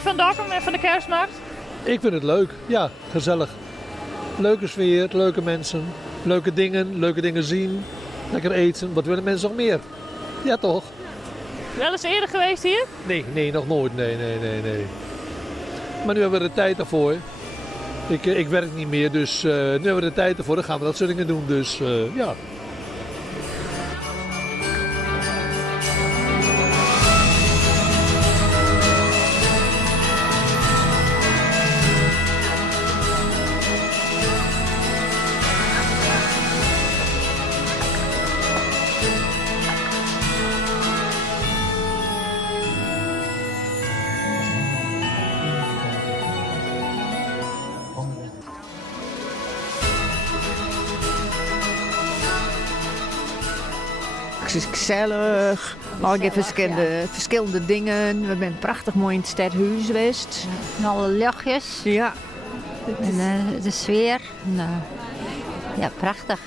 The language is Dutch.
vindt u van Dokkum en van de kerstmarkt? Ik vind het leuk, ja, gezellig. Leuke sfeer, leuke mensen, leuke dingen zien, lekker eten. Wat willen mensen nog meer? Ja, toch? Wel eens eerder geweest hier? Nee, nog nooit. Nee. Maar nu hebben we de tijd ervoor. Ik werk niet meer, dus nu hebben we de tijd ervoor. Dan gaan we dat soort dingen doen, dus ja. Het is gezellig, al verschillende dingen. We zijn prachtig mooi in het stadhuis geweest. En alle luchtjes Ja. en de sfeer. En, ja, prachtig.